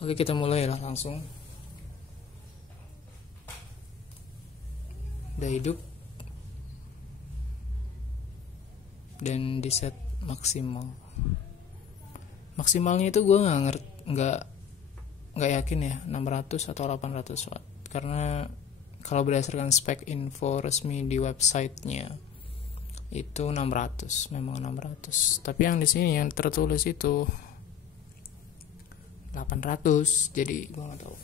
Oke, kita mulai lah langsung. Udah hidup dan di set maksimal. Maksimalnya itu gue nggak yakin ya 600 atau 800 watt, karena kalau berdasarkan spek info resmi di websitenya itu 600, memang 600. Tapi yang di sini yang tertulis itu 800, jadi gue nggak tahu.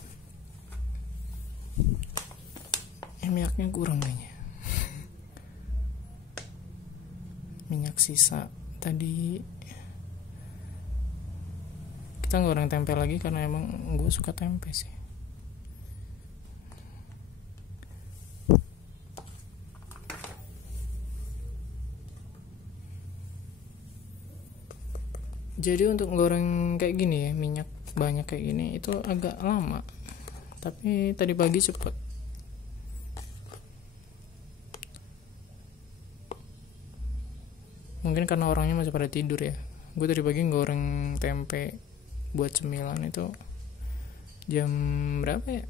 Minyaknya kurang kayaknya. Minyak sisa tadi kita goreng tempe lagi karena emang gue suka tempe sih. Jadi untuk goreng kayak gini ya, minyak banyak kayak gini itu agak lama, tapi tadi pagi cepet. Mungkin karena orangnya masih pada tidur ya. Gue tadi pagi goreng tempe buat cemilan itu jam berapa ya,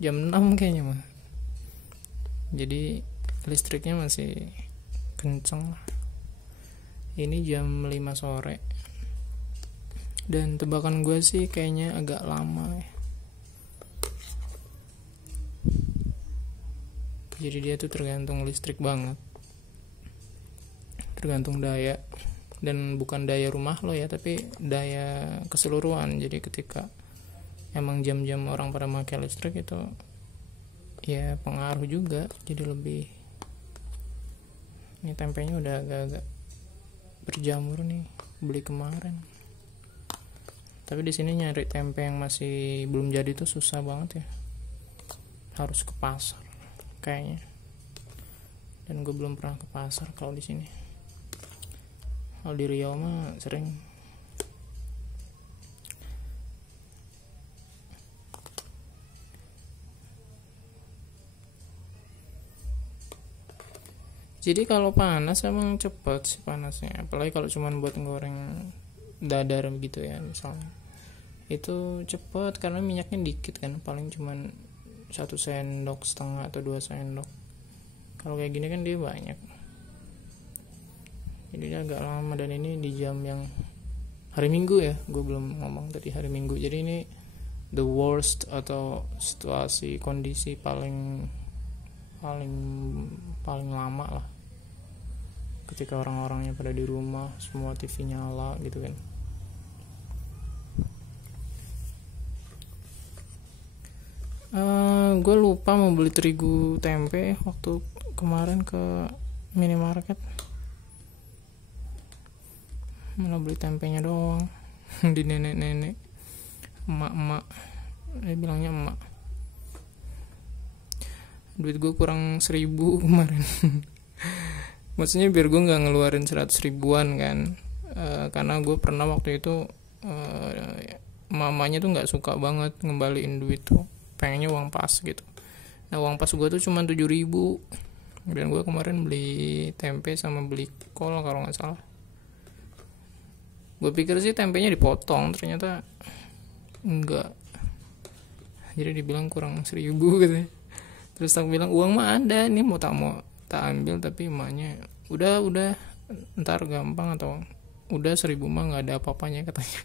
jam 6 kayaknya mah. Jadi listriknya masih kenceng lah. Ini jam 5 sore dan tebakan gue sih kayaknya agak lama ya. Jadi dia tuh tergantung listrik banget, tergantung daya, dan bukan daya rumah lo ya, tapi daya keseluruhan. Jadi ketika emang jam-jam orang pada pakai listrik itu ya pengaruh juga. Jadi lebih, ini tempenya udah agak-agak berjamur nih, beli kemarin. Tapi di sini nyari tempe yang masih belum jadi tuh susah banget ya, harus ke pasar kayaknya. Dan gue belum pernah ke pasar kalau di sini. Kalau di Riau mah sering. Jadi kalau panas emang cepet sih panasnya, apalagi kalau cuma buat goreng dadar gitu ya misalnya, itu cepet karena minyaknya dikit kan, paling cuma 1,5 sendok atau 2 sendok. Kalau kayak gini kan dia banyak, jadi dia agak lama. Dan ini di jam yang hari Minggu ya, gue belum ngomong tadi hari Minggu. Jadi ini the worst atau situasi kondisi paling lama lah, ketika orang-orangnya pada di rumah, semua TV nyala gitu kan. Gue lupa mau beli terigu tempe waktu kemarin ke minimarket, malah beli tempenya doang. Di nenek-nenek, emak-emak, dia bilangnya emak. Duit gue kurang 1.000 kemarin. Maksudnya biar gue gak ngeluarin 100 ribuan kan. Karena gue pernah waktu itu mamanya tuh gak suka banget ngembaliin duit tuh, pengennya uang pas gitu. Nah uang pas gue tuh cuma 7.000. Dan gue kemarin beli tempe sama beli kol kalau gak salah. Gue pikir sih tempenya dipotong, ternyata enggak. Jadi dibilang kurang 1.000 gitu. Terus aku bilang uang mah ada, ini mau tak ambil, tapi emaknya udah ntar gampang, atau udah 1.000 mah nggak ada apa-apanya katanya.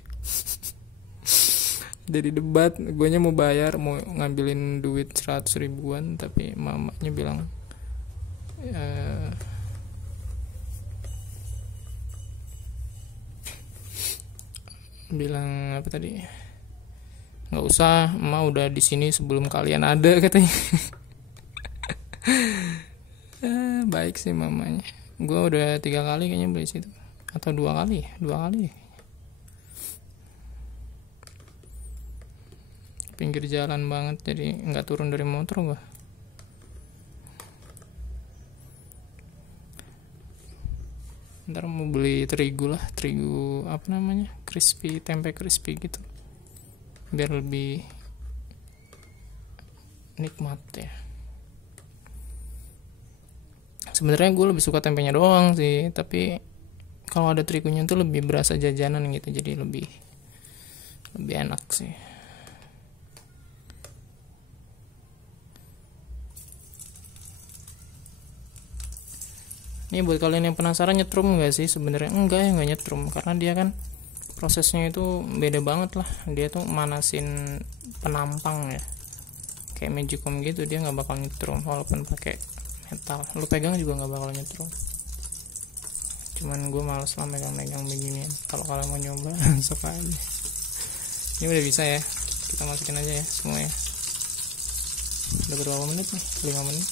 Jadi debat, guanya mau bayar, mau ngambilin duit 100 ribuan, tapi mamanya bilang bilang apa tadi, nggak usah, emak udah di sini sebelum kalian ada katanya. Baik sih mamanya. Gue udah 3 kali kayaknya beli situ, atau 2 kali. Pinggir jalan banget, jadi nggak turun dari motor gue. Ntar mau beli terigu apa namanya, crispy, tempe crispy gitu, biar lebih nikmat ya. Sebenarnya gue lebih suka tempenya doang sih, tapi kalau ada terigunya tuh lebih berasa jajanan gitu, jadi lebih lebih enak sih. Ini buat kalian yang penasaran nyetrum nggak sih, sebenarnya enggak ya, nggak nyetrum, karena dia kan prosesnya itu beda banget lah. Dia tuh manasin penampang ya, kayak magicom gitu, dia nggak bakal nyetrum walaupun pakai metal. Lu pegang juga nggak bakal nyetrum. Cuman gue males lah megang-megang begini. Kalau kalian mau nyoba sok aja. Ini udah bisa ya, kita masukin aja ya semua ya. Udah berapa menit nih? 5 menit.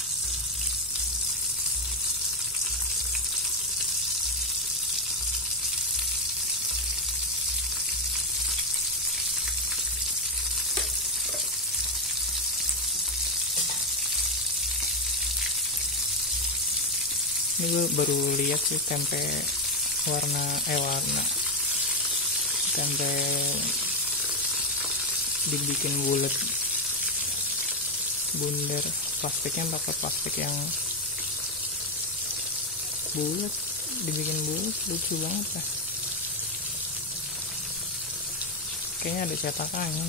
Ini gue baru lihat sih tempe warna tempe dibikin bulat bundar, plastiknya pakai plastik yang bulat, dibikin bulat, lucu banget ya. Kayaknya ada cetakannya.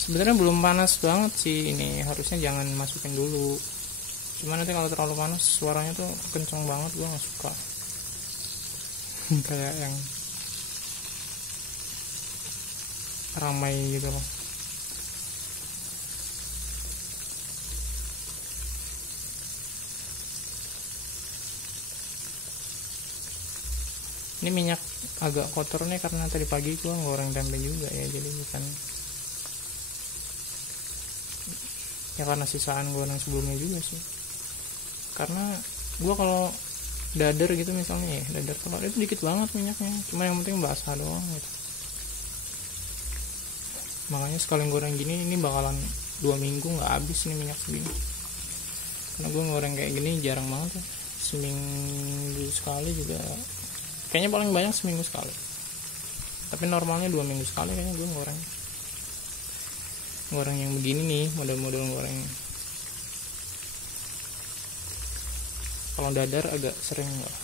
Sebenarnya belum panas banget sih ini, harusnya jangan masukin dulu. Cuman nanti kalau terlalu panas suaranya tuh kenceng banget, gue nggak suka. Kayak yang ramai gitu loh. Ini minyak agak kotor nih karena tadi pagi gue goreng tempe juga ya, jadi bukan ya karena sisaan goreng sebelumnya juga sih. Karena gue kalau dadar gitu misalnya ya, dadar telur itu dikit banget minyaknya, cuma yang penting basah doang gitu. Makanya sekali goreng gini ini bakalan 2 minggu nggak habis nih minyak segini, karena gue goreng kayak gini jarang banget ya. Seminggu sekali juga kayaknya, paling banyak seminggu sekali, tapi normalnya 2 minggu sekali kayaknya gue goreng yang begini nih, model-model goreng. Kalau dadar agak sering lah.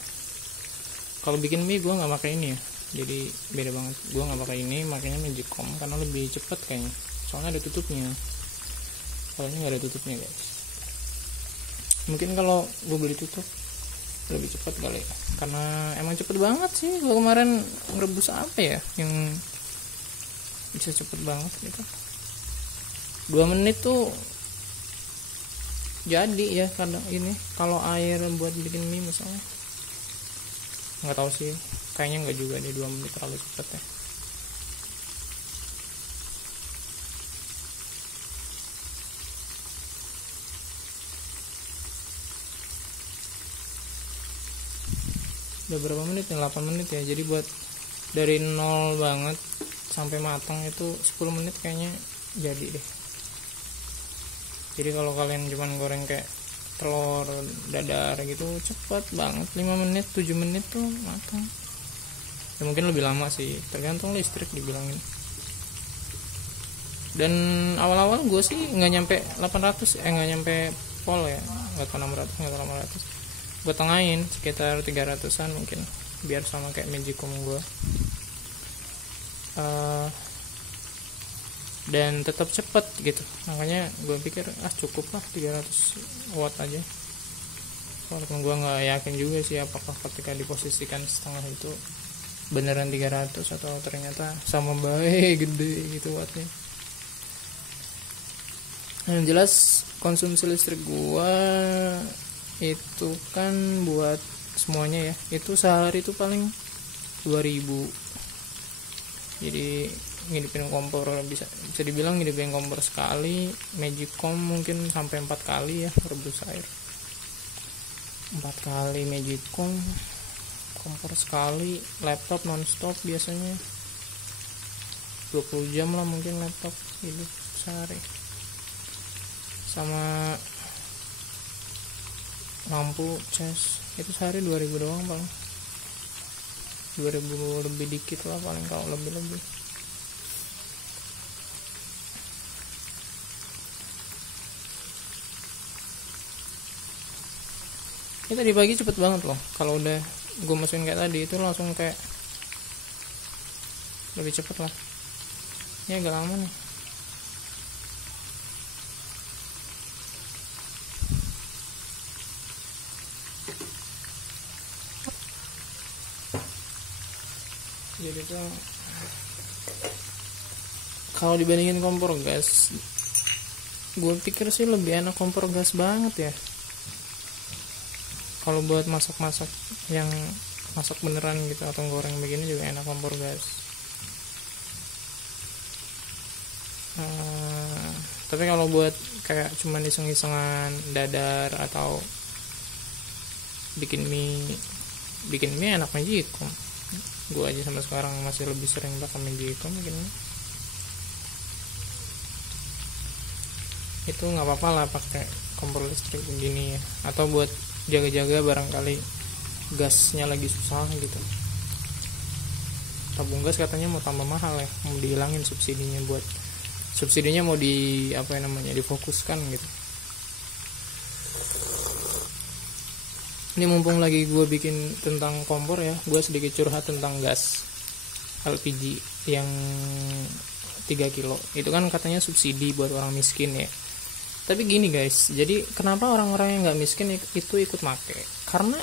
Kalau bikin mie gue nggak pakai ini ya, jadi beda banget. Gue nggak pakai ini, makanya magicom karena lebih cepet kayaknya, soalnya ada tutupnya. Kalau ini nggak ada tutupnya guys. Mungkin kalau gue beli tutup lebih cepet kali ya, karena emang cepet banget sih. Gue kemarin ngerebus apa ya yang bisa cepet banget gitu, 2 menit tuh jadi ya. Kadang ini kalau air buat bikin mie misalnya, nggak tahu sih, kayaknya nggak juga deh, 2 menit terlalu cepet ya. Udah berapa menit ya, 8 menit ya. Jadi buat dari nol banget sampai matang itu 10 menit kayaknya jadi deh. Jadi kalau kalian cuman goreng kayak telur dadar gitu cepet banget, 5 menit 7 menit tuh matang. Ya mungkin lebih lama sih, tergantung listrik dibilangin. Dan awal-awal gue sih nggak nyampe 800, nggak nyampe pol ya, nggak tahu 600, nggak tahu 800. Gue tengahin sekitar 300an mungkin, biar sama kayak magicom gue. Dan tetap cepet gitu, makanya gue pikir cukup lah 300 watt aja. Walaupun gue nggak yakin juga sih apakah ketika diposisikan setengah itu beneran 300 atau ternyata sama baik gede gitu wattnya. Yang jelas konsumsi listrik gue itu kan buat semuanya ya, itu sehari itu paling 2000. Jadi ngidupin kompor bisa dibilang ngidupin kompor sekali. magicom mungkin sampai 4 kali ya rebus air, 4 kali magicom, kompor sekali. Laptop nonstop biasanya 20 jam lah mungkin laptop hidup sehari. Sama lampu cas itu sehari 2000 doang, paling 2000 lebih dikit lah paling kalau lebih. Itu tadi pagi cepet banget loh. Kalau udah gue masukin kayak tadi itu langsung kayak lebih cepet lah. Ya agak lama nih. Jadi tuh kalau dibandingin kompor gas, gue pikir sih lebih enak kompor gas banget ya. Kalau buat masak-masak yang masak beneran gitu atau goreng begini juga enak kompor gas. Tapi kalau buat kayak cuman iseng-isengan dadar atau bikin mie enak Magicom. Gue aja sampai sekarang masih lebih sering pakai Magicom bikin mie. Itu nggak apa-apa lah pakai kompor listrik begini ya, atau buat jaga-jaga barangkali gasnya lagi susah gitu. Tabung gas katanya mau tambah mahal ya, mau dihilangin subsidinya mau difokuskan gitu. Ini mumpung lagi gue bikin tentang kompor ya, gue sedikit curhat tentang gas LPG yang 3 kilo itu kan katanya subsidi buat orang miskin ya. Tapi gini guys, jadi kenapa orang-orang yang nggak miskin itu ikut make? Karena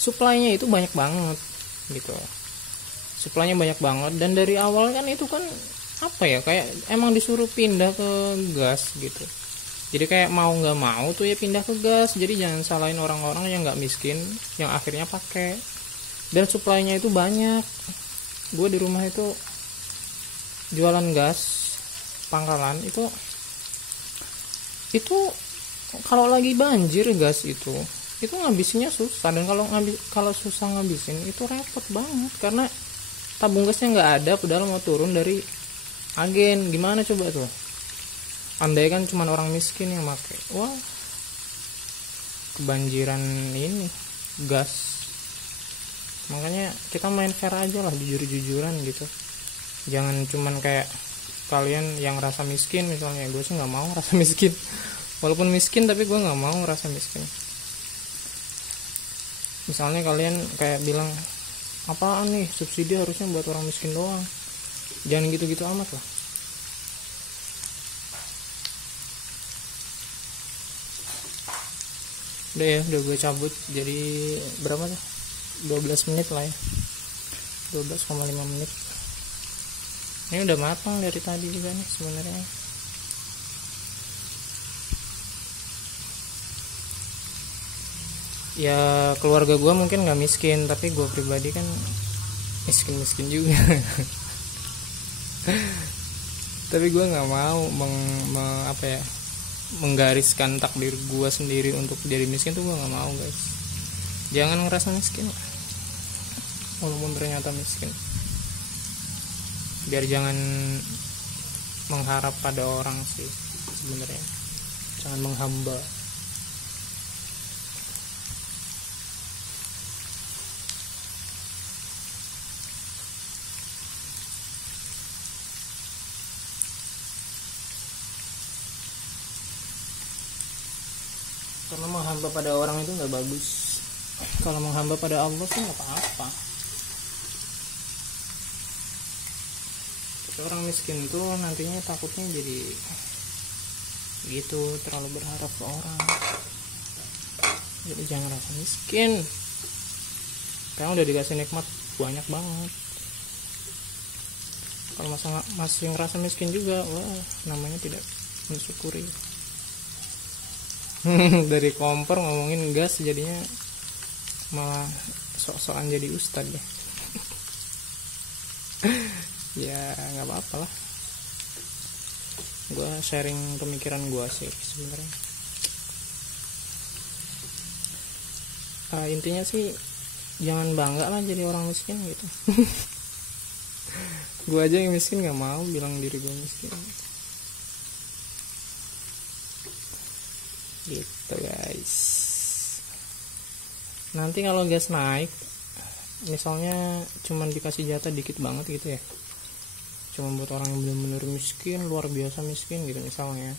supply-nya itu banyak banget gitu. Supply-nya banyak banget, dan dari awal kan itu kan kayak emang disuruh pindah ke gas gitu. Jadi kayak mau nggak mau tuh ya pindah ke gas. Jadi jangan salahin orang-orang yang nggak miskin yang akhirnya pakai. Dan supply-nya itu banyak. Gue di rumah itu jualan gas pangkalan itu kalau lagi banjir gas itu ngabisinnya susah. Dan kalau susah ngabisin itu repot banget karena tabung gasnya nggak ada, padahal mau turun dari agen. Gimana coba tuh, andai kan cuma orang miskin yang pakai, wah kebanjiran ini gas. Makanya kita main fair aja lah, jujur-jujuran gitu. Jangan cuman kayak kalian yang rasa miskin misalnya. Gue sih nggak mau rasa miskin, walaupun miskin tapi gue nggak mau rasa miskin. Misalnya kalian kayak bilang, apaan nih subsidi harusnya buat orang miskin doang, jangan gitu-gitu amat lah. Udah gue cabut. Jadi berapa tuh, 12 menit lah ya, 12,5 menit. Ini udah matang dari tadi juga nih sebenarnya. Ya keluarga gue mungkin nggak miskin, tapi gue pribadi kan miskin juga. Tapi gue nggak mau menggariskan takdir gue sendiri untuk jadi miskin tuh gue nggak mau guys. Jangan ngerasa miskin walaupun ternyata miskin. Biar jangan mengharap pada orang sih sebenarnya, jangan menghamba. Karena menghamba pada orang itu nggak bagus. Kalau menghamba pada Allah sih nggak apa-apa. Orang miskin tuh nantinya takutnya jadi gitu, terlalu berharap ke orang. Jadi jangan rasa miskin, karena udah dikasih nikmat banyak banget. Kalau masih ngerasa miskin juga, wah namanya tidak mensyukuri. Dari kompor ngomongin gas jadinya malah sok-sokan jadi ustad ya. Ya nggak apa-apa lah, gue sharing pemikiran gue sih sebenarnya. Intinya sih jangan bangga lah jadi orang miskin gitu. Gue aja yang miskin nggak mau bilang diri gue miskin gitu guys. Nanti kalau gas naik, misalnya cuman dikasih jatah dikit banget gitu ya, cuma buat orang yang benar-benar miskin, luar biasa miskin gitu misalnya,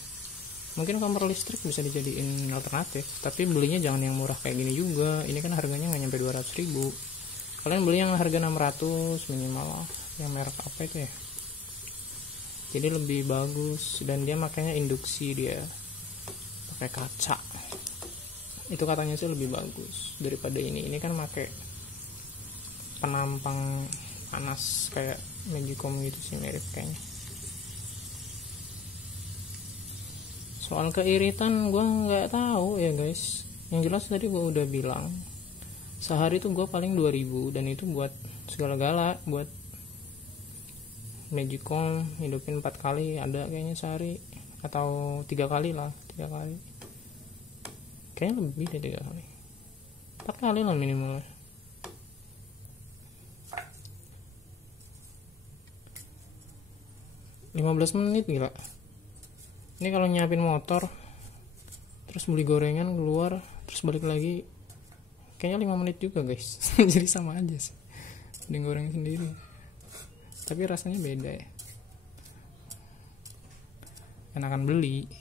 Mungkin kompor listrik bisa dijadiin alternatif, tapi belinya jangan yang murah kayak gini juga. Ini kan harganya nggak nyampe 200.000. Kalian beli yang harga 600 minimal lah, yang merek apa itu ya, jadi lebih bagus. Dan dia makanya induksi, dia pakai kaca, itu katanya sih lebih bagus daripada ini kan pakai penampang panas kayak Magicom gitu sih, mirip kayaknya. Soal keiritan gue nggak tahu ya guys, yang jelas tadi gue udah bilang sehari tuh gue paling 2000, dan itu buat segala-gala, buat Magicom hidupin 4 kali ada kayaknya sehari, atau 3 kali lah, 3 kali kayaknya lebih dari 3 kali, 4 kali lah minimal. ...15 menit gila. Ini kalau nyiapin motor terus beli gorengan keluar terus balik lagi kayaknya 5 menit juga guys. Jadi sama aja sih, mending goreng sendiri, tapi rasanya beda ya, enakan beli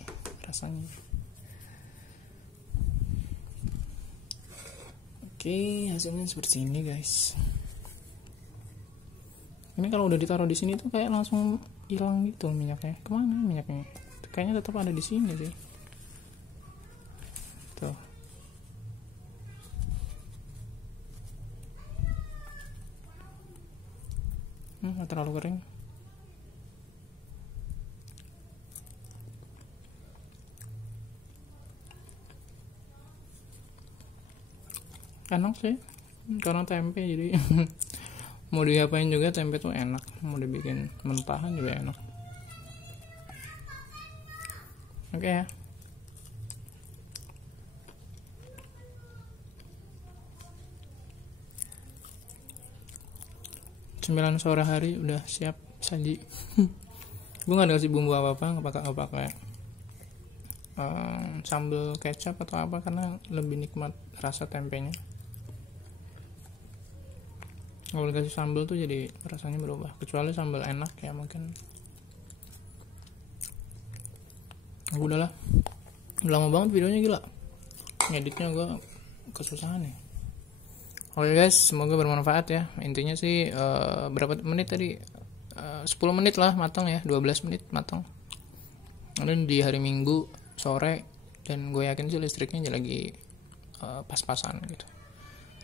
rasanya. Oke, hasilnya seperti ini guys. Ini kalau udah ditaruh di sini tuh kayak langsung hilang gitu minyaknya. Kemana minyaknya? Kayaknya tetap ada di sini sih. Tuh. Nggak terlalu kering. Enak sih, karena tempe jadi mau diapain juga tempe tuh enak, mau dibikin mentahan juga enak. Oke ya. Sembilan sore hari udah siap saji. Gue nggak kasih bumbu apa-apa, nggak pakai sambal kecap atau apa, karena lebih nikmat rasa tempenya. Kalau dikasih sambal tuh jadi rasanya berubah, kecuali sambal enak ya mungkin. Udahlah, lama banget videonya, gila ngeditnya gue kesusahan nih. Oke guys, semoga bermanfaat ya. Intinya sih berapa menit tadi, 10 menit lah matang ya, 12 menit matang. Dan di hari Minggu sore, dan gue yakin sih listriknya lagi pas-pasan gitu.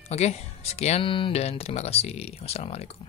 Oke, sekian dan terima kasih. Wassalamualaikum.